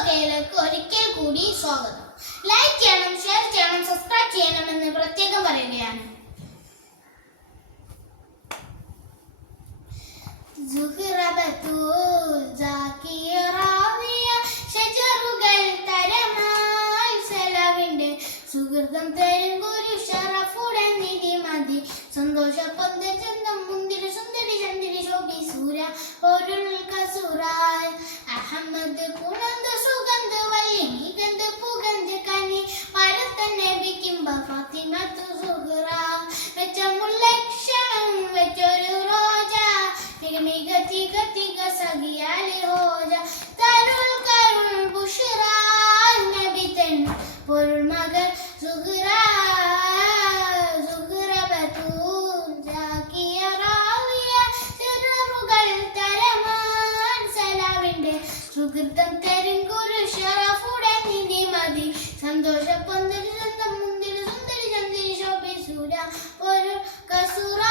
ബ്ലോഗയിലേക്ക് ഒരിക്കൽ കൂടി സ്വാഗതം. ലൈക്ക് ചെയ്യണം, ഷെയർ ചെയ്യണം, സബ്സ്ക്രൈബ് ചെയ്യണമെന്ന് പ്രത്യേകം പറയുകയാണ്. സുഹൃതം തരും ഗുരു ഷറഫുടെ നിധി മതി സന്തോഷ പന്തചന്തം മുന്തിരി സുന്ദരി ചന്ദിരി ശോഭി സൂര്യ പൊരുൾ കസുറായ് അഹമ്മദ് പുണന്ത് സുഗന്ധ വല്ലി മികന്ത് പുകന്ത് കനി പരത്തൻ നബിക്കിംബ ഫാത്തിമത്തു സുഹറ വെച്ചമുല്ലക്ഷണം വെച്ചൊരു റോജ മിക തിക തിക സഖിയാലി ഹോജ തരുൾ കരുൾ ബുഷ്റ നബി തൻ പൊരുൾ മകൾ സുഹറ സുഹറ ബതൂൽ ജാകിയ റാവിയ സിറുകൾ തരമാൻ സലാമിന്റെ സുഹൃതം തരും ഗുരു ഷറഫുടെ നിധി മതി സന്തോഷ പന്തരി ചന്തം മുന്തിരി സുന്ദരി ചന്ദിരി ശോഭി സൂര്യ ഒരു കസുറ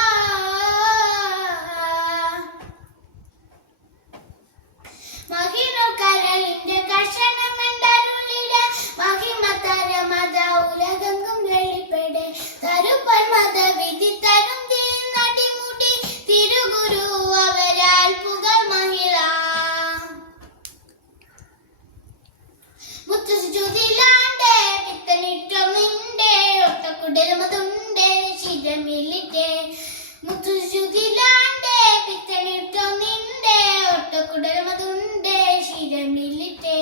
മഹിനോ കരളിന്റെ കർഷണമെണ്ടരുളിട മഹിമതര മത ഉലകങ്കും വെളിപ്പെടെ തരുപ്പൻ മതവിധി തരും തീ നടിമുടി തിരുഗുരു അവരാൽ പുകൾ മഹിള മുത്തുസുജുതിലാണ്ടേ പിത്തനിട്ടൊന്നിണ്ടേ ഒട്ടക്കുടലുമതുണ്ടേ ശിരമിലിട്ടേ മുത്തുസുജുതിലാണ്ടേ പിത്തനിട്ടൊന്നിണ്ടേ ഒട്ടക്കുടലുമതുണ്ടേ ശിരമിലിട്ടേ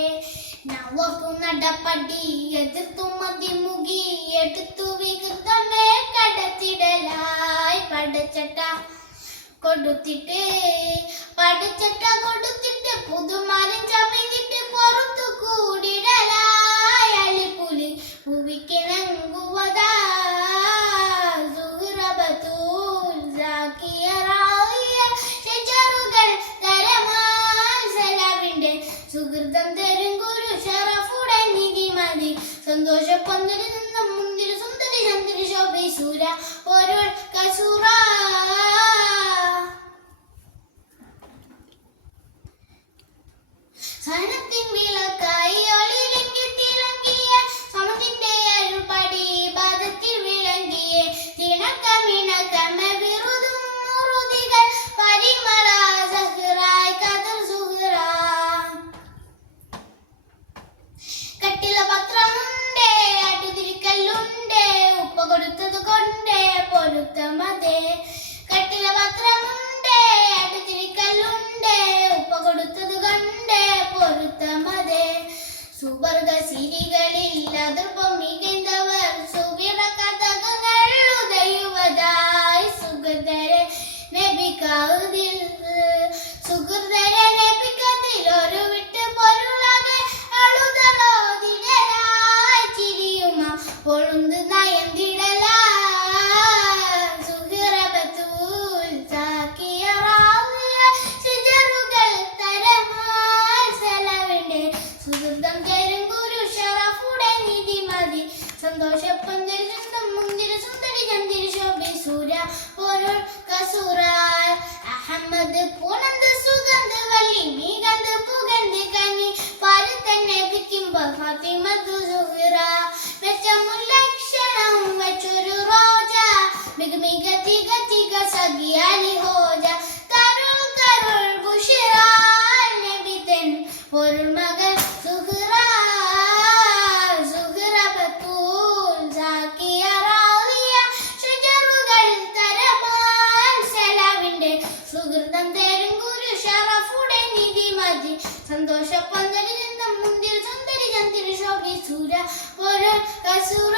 നവപ്പു നടപ്പടി എതിർത്തു മതിമുകി എടുത്തു വികൃതമേ കടത്തിടലായി പടച്ചട്ട കൊടുത്തിട്ട് പുതുമാരൻ ചമഞ്ഞിട്ട് പുറത്തു കൂടിടലായി അലിപ്പുലി ഭൂവിക്കിണങ്ങുവതാ സുഹറബത്തൂൽ ജാകിയ റാവിയ ഷജറുകൾ തരമാൻ സലാമിന്റെ സുഹൃതം തരും ഗുരു ഷറഫുടെ നിധി മതി സന്തോഷ പന്തരി നിന്നും മുന്തിരി സുന്ദരി ചന്ദിരി ശോഭി സൂര്യ പൊരുൾ കസുറ സനത്തിൻ വിളക്കായി ഒളിയിലെങ്കി തിളങ്ങിയ സമത്തിന്റെ അരുൾപടി പാദത്തിൽ വിളങ്ങിയ തിണക്കമിണക്കമ വിറുതും മുറുതികൾ പരിമള സഹറായി കതർ സുഹറ കട്ടില പത്രമുണ്ടേ അടുതിരിക്കല്ലുണ്ടേ ഉപ്പ കൊടുത്തത് കൊണ്ടേ പൊരുത്തമതേ കട്ടില പത്രമുണ്ടേ അടുതിരിക്കല്ലുണ്ടേ ഉപ്പ കൊടുത്തത് കൊണ്ടേ പൊരുത്തമതേ സുവർഗ സിരികളിൽ അതിർപ്പം മികന്തവർ സുവിട കഥകൾ ഉദയുവതായി സുഗതരെ നബിക്കാവുതിൽ സുഹൃതരെ നബിക്കതിൽ ഒരു വിട്ട് പൊരുളകെ അളുതലോതിടലായി ചിരിയുമ പൊളുന്ത് നയന്തിടലാ സുഹറബത്തൂൽ ജാകിയ റാവിയ ഷജറുകൾ തരമാൻ സലാമിന്റെ സുഹൃതം തരും ഗുരു ഷറഫുടെ നിധി മതി സന്തോഷ പന്തരി ചന്തം മുന്തിരി സുന്ദരി ചന്ദിരി ശോഭി സൂര്യ പൊരുൾ കസുറാൽ അഹമ്മദ് പുണന്ത് സുഗന്ധ വല്ലി മികന്ത് പുകന്ത് കനി പരത്തൻ നബിക്കിംബ ഫാത്തിമത്തു സുഹറ വെച്ചമുല്ലക്ഷണം വെച്ചൊരു റോജ മിക തിക തിക സഖിയാലി ഹോജ തരുൾ കരുൾ ബുഷ്റ നബി തൻ പൊരുൾ മകൾ സുഹറ സുഹറ ബത്തൂൽ ജാകിയ റാവിയ ഷജറുകൾ തരമാൻ സലാമിന്റെ സുഹൃതം തരും ഗുരു ഷറഫുടെ നിധി മതി സന്തോഷ പന്തരി നിന്നും മുന്തിരി സുന്ദരി ചന്ദിരി ശോഭി സൂര്യ പൊരുൾ കസുറ